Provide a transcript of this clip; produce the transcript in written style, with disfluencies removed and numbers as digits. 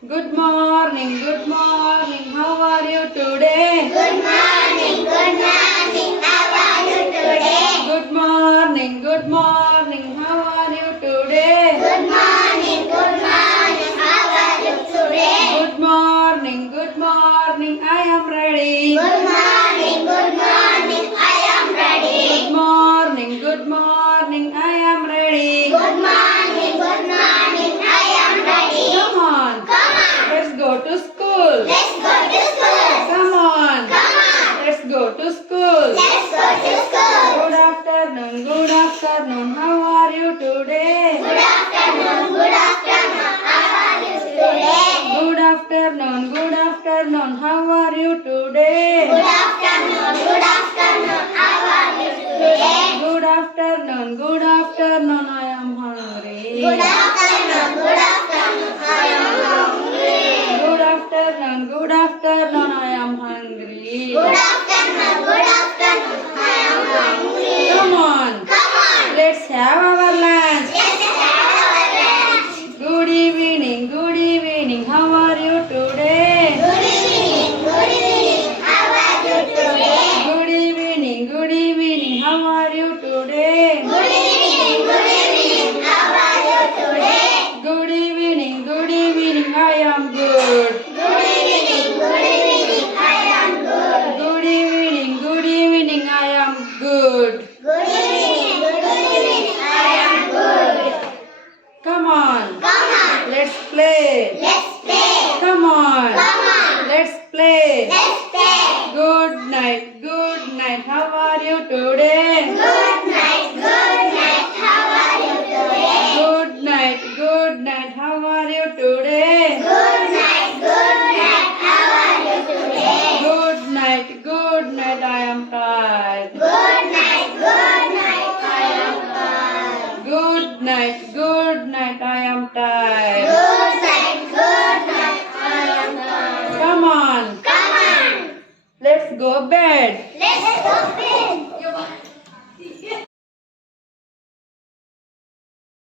Good morning, good morning. How are you today? Good morning, how are you today? Good morning, good morning. How are you today? Good morning, how are you today? Good morning, good morning. I am ready. Good morning, I am ready. Good morning, good morning. I am ready. Good morning, I am ready. Come on, Come on, let's go to school. let's go to school. Come on, Come on, let's go to school. let's go to school. Good afternoon, good afternoon. How are you today? Good afternoon, how are you today? Good afternoon, good afternoon. How are you today? Good afternoon, how are you today? Good afternoon, good afternoon. I am hungry. Good afternoon, I am hungry. Good afternoon, good afternoon. I am hungry. Good afternoon, I am hungry. Come on, Come on, let's have our lunch. let's have our lunch. Good evening, good evening. How are you today? Good evening, how are you today? Good evening, good evening. How are you today? Good evening, how are you today? Good evening, good evening. I am good. Good evening, I am good. Good evening, good evening. I am good. Good evening, I am good. Come on, Come on, let's play. let's play. Come on, Come on, let's play. let's play. Good night, good night. How are you today? Good night, how are you today? Good night, good night. How are you today? Good night, how are you today? Good night, good night. I am tired. Good night, I am tired. Good night, good night. I am tired. Good night, I am tired. Come on, Come on, let's go bed. let's go bed.